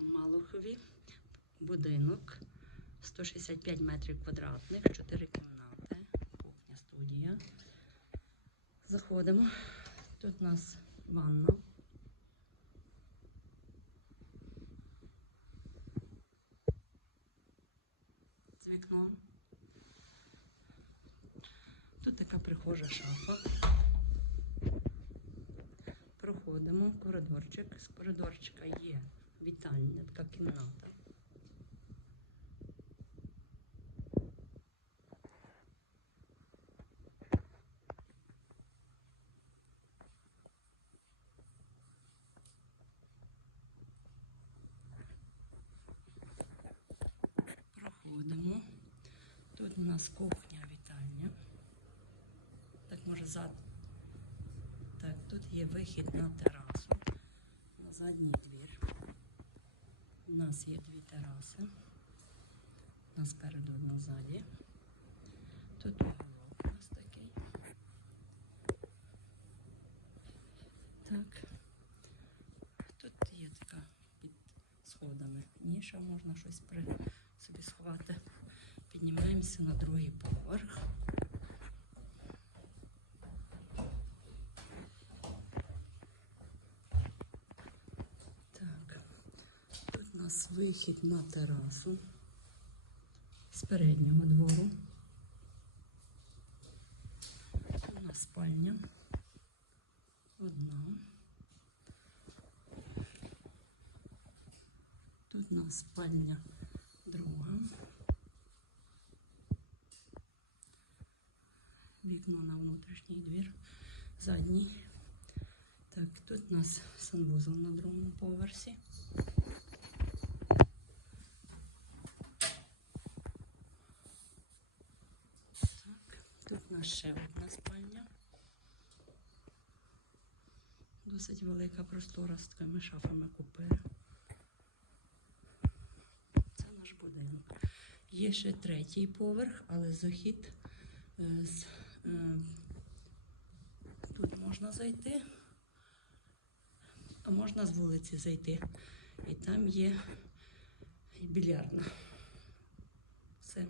в Малухові. Будинок 165 метрів квадратних, 4 кімнати, кухня, студія. Заходимо. Тут у нас ванна. З вікном. Тут така прихожа шафа. Проходимо коридорчик. З коридорчика є вітальня, така кімната. Проходимо. Тут у нас кухня, вітальня. Так може зад. Так, тут є вихід на терасу, на задній двір. У нас є дві тераси. Одна спереду, одна ззаді. Тут уголок у нас такий. Так. Тут є така під сходами ніша, можна щось при собі сховати. Піднімаємося на другий поверх. Так, тут у нас вихід на терасу з переднього двору. У нас спальня. Одна. Тут у нас спальня друга. Вікно на внутрішній двір, задній. Так, тут у нас санвузол на другому поверсі. Так, тут у нас ще одна спальня. Досить велика простора з такими шафами купе. Це наш будинок. Є ще третій поверх, але захід е, з, е, тут можна зайти, а можна з вулиці зайти. І там є більярдна. Все.